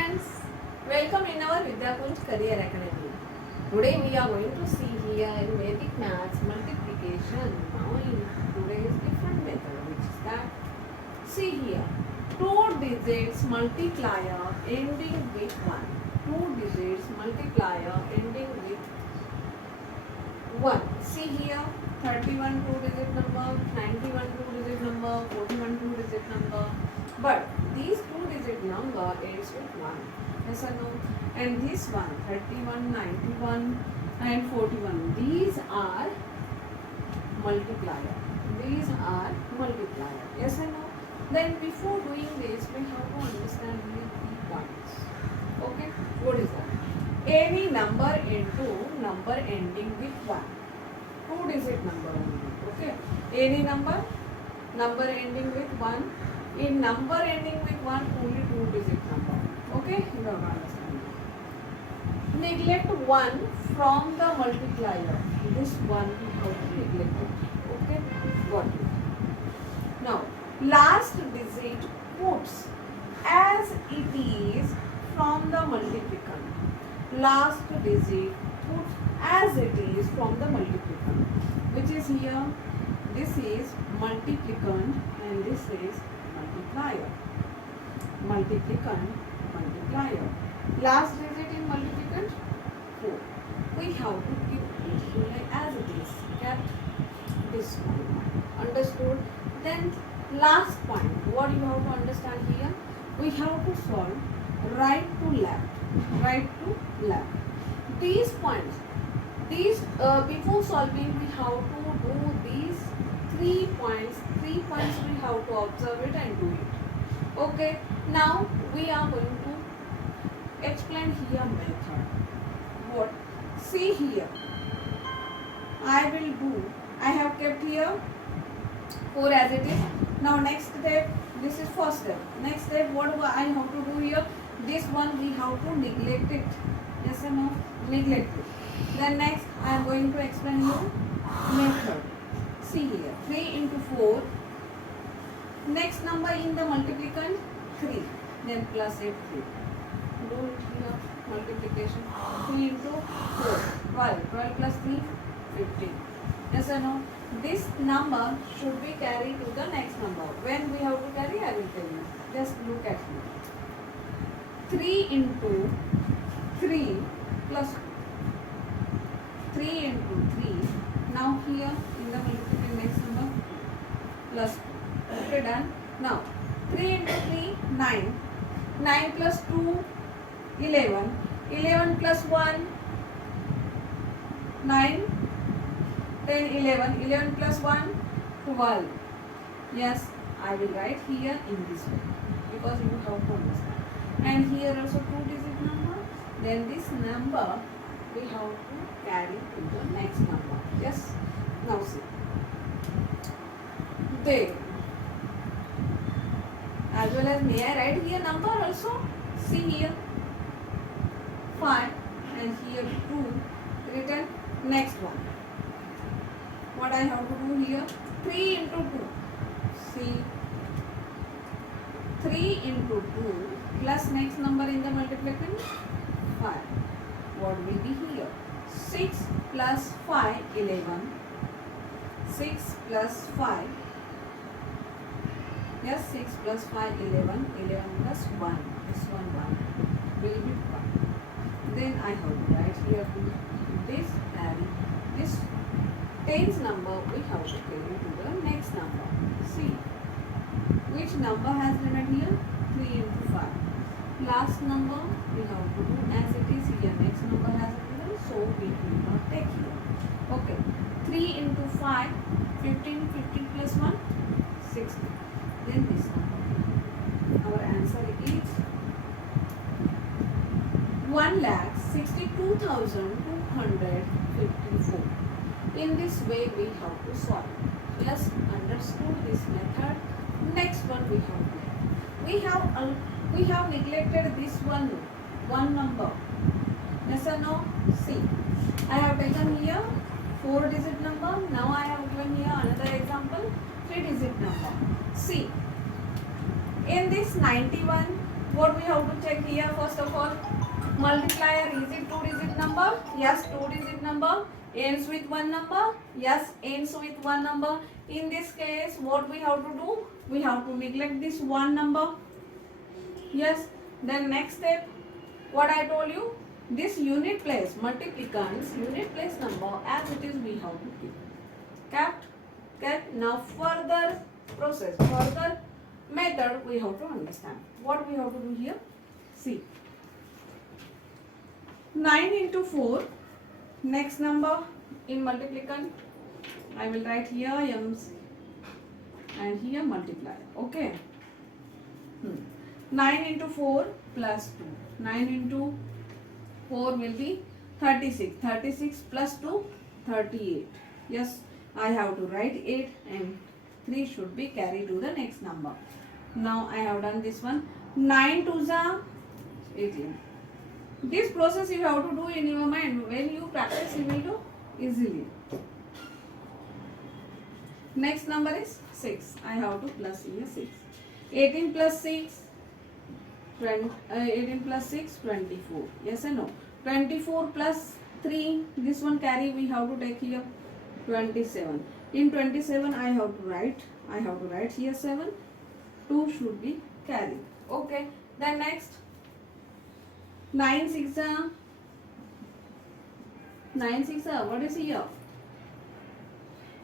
friends, welcome in our Vidyakunj Career Academy. Today we are going to see here in Vedic Maths multiplication. Now in today's different method, which is that, see here, 2 digits multiplier ending with 1. 2 digits multiplier ending with 1. See here, 31 2-digit number, 91 2-digit number, 41 2-digit number. But these 2-digit number ends with 1. Yes or no? And this one, 31, 91 and 41. These are multiplier. These are multiplier. Yes or no? Then before doing this, we have to understand the key points. Okay? What is that? Any number into number ending with 1. 2-digit number only. Okay? Any number ending with 1. In number ending with 1, only 2-digit number. Okay? You have to understand. Neglect 1 from the multiplier. This 1 we have to neglect it. Okay? Got it. Now, last digit puts as it is from the multiplicand. Last digit puts as it is from the multiplicand. Which is here, this is multiplicand and this is multiplier. Multiplicand, multiplier. Last digit in multiplicand, 4. We have to keep it as it is. Kept this one. Understood? Then last point, what you have to understand here? We have to solve right to left. Right to left. These points, before solving we have to do these 3 points. 3 points we have to observe it and do it. Okay. Now we are going to explain here method. What? See here. I have kept here 4 as it is. Now next step, this is first step. Next step, what do I have to do here? This one we have to neglect it. Yes or no? Neglect it. Then next I am going to explain you method. See here, 3 into 4. Next number in the multiplicand, 3. Then plus 8, 3. Do it here, multiplication. 3 into 4, 12. 12 plus 3, 15. Yes or no? This number should be carried to the next number. When we have to carry, I will tell you. Just look at me. 3 into 3 plus 2. 3 into 3. Now here in the multiplication next number plus 2. Okay, done. Now 3 into 3, 9. 9 plus 2, 11. 11 plus 1, 9. 10, 11. 11 plus 1, 12. Yes, I will write here in this way because you have to understand. And here also 2-digit number. Then this number we have to carry to the next number. Yes. Now see. There. As well as may I write here number also? See here. 5 and here 2. Written next one. What I have to do here? 3 into 2. See. 3 into 2 plus next number in the multiplication, 5. What will be here? 6 plus 5, 11. 6 plus 5. Yes, 6 plus 5, 11. 11 plus 1. This one 1 will be 1. Then I have to write here this and this. Tens number we have to carry to the next number. See, which number has limit here? 3 into 5. Last number we have to do as it is here. Next number has a limit, so we will not take here. Okay, 3 into 5, 15. 15 plus 1, 60. Then this number. Our answer is 1,62,254. In this way we have to solve. Yes, understood this method. Next one we have to. We have neglected this one number. Yes or no? See, I have taken here 4-digit number. Now I have given here another example, 3-digit number. See, in this 91 What we have to check here first of all? Multiplier, is it 2-digit number? Yes, 2-digit number. Ends with one number? Yes, ends with one number. In this case, what we have to do? We have to neglect this one number. Yes. Then next step, what I told you, this unit place, multiplicand's unit place number as it is we have to keep. Kept? Kept. Now further process, further method we have to understand. What we have to do here? See. 9 into 4, next number in multiplicand, I will write here MC and here multiplier. Okay. 9 into 4 plus 2. 9 into 4 will be 36. 36 plus 2, 38. Yes, I have to write 8 and 3 should be carried to the next number. Now I have done this one. 9 to the 18. This process you have to do in your mind. When you practice, you will do easily. Next number is 6. I have to plus here 6. 18 plus 6, 18 plus 6, 24. Yes and no? 24 plus 3, this one carry we have to take here 27. In 27 I have to write here 7. 2 should be carried. Okay. Then next 9 6 what is here?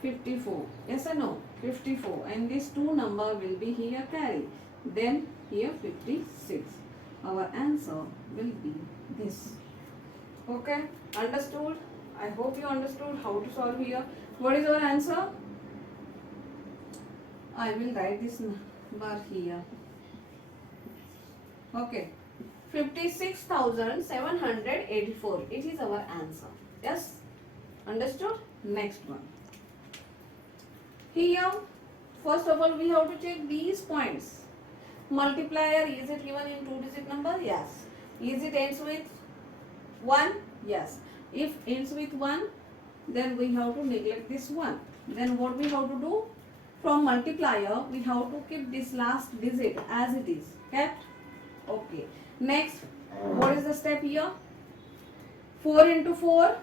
54. Yes or no? 54. And this 2 number will be here carried. Then here 56. Our answer will be this. Okay? Understood? I hope you understood how to solve here. What is our answer? I will write this number here. Okay. 56,784. It is our answer. Yes? Understood? Next one. Here, first of all, we have to check these points. Multiplier, is it given in 2-digit number? Yes. Is it ends with 1? Yes. If ends with 1, then we have to neglect this 1. Then what we have to do? From multiplier, we have to keep this last digit as it is. Kept? Okay. Next, what is the step here? 4 into 4.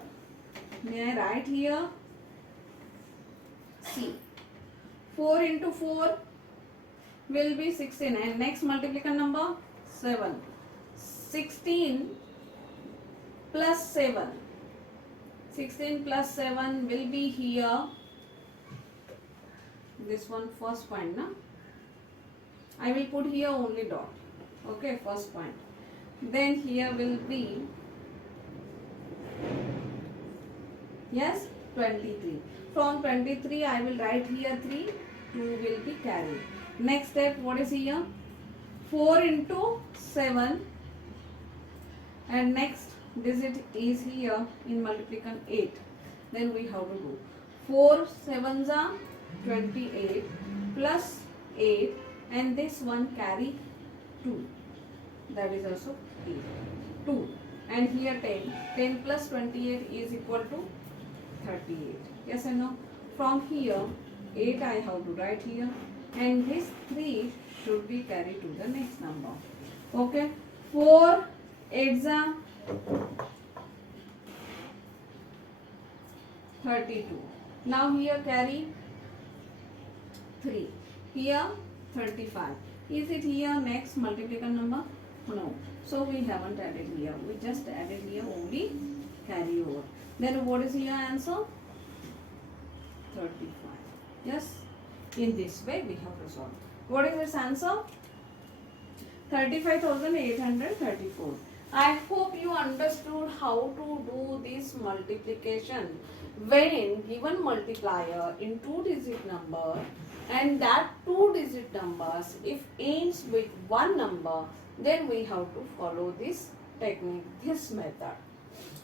May I write here? See. 4 into 4 will be 16. And next multiplication number? 7. 16 plus 7. 16 plus 7 will be here. This one first point, na? I will put here only dot. Okay, first point. Then here will be, yes, 23. From 23 I will write here 3. 2 will be carried. Next step, what is here? 4 into 7. And next digit is here in multiplication 8. Then we have to do 4 7s are 28 plus 8 and this one carry 2. That is also 8. 2. And here 10. 10 plus 28 is equal to 38. Yes or no? From here 8 I have to write here. And this 3 should be carried to the next number. Okay. 4 8s are 32. Now here carry 3. Here 35. Is it here next multiplication number? No. So we haven't added here. We just added here only carry over. Then what is your answer? 35. Yes. In this way we have to solve. What is this answer? 35,834. I hope you understood how to do this multiplication when given multiplier in 2-digit number and that 2-digit numbers if ends with one number, then we have to follow this technique, this method.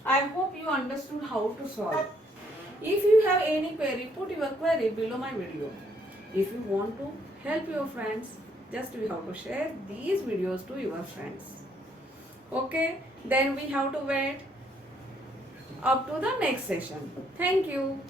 I hope you understood how to solve. If you have any query, put your query below my video. If you want to help your friends, just we have to share these videos to your friends. Okay, then we have to wait up to the next session. Thank you.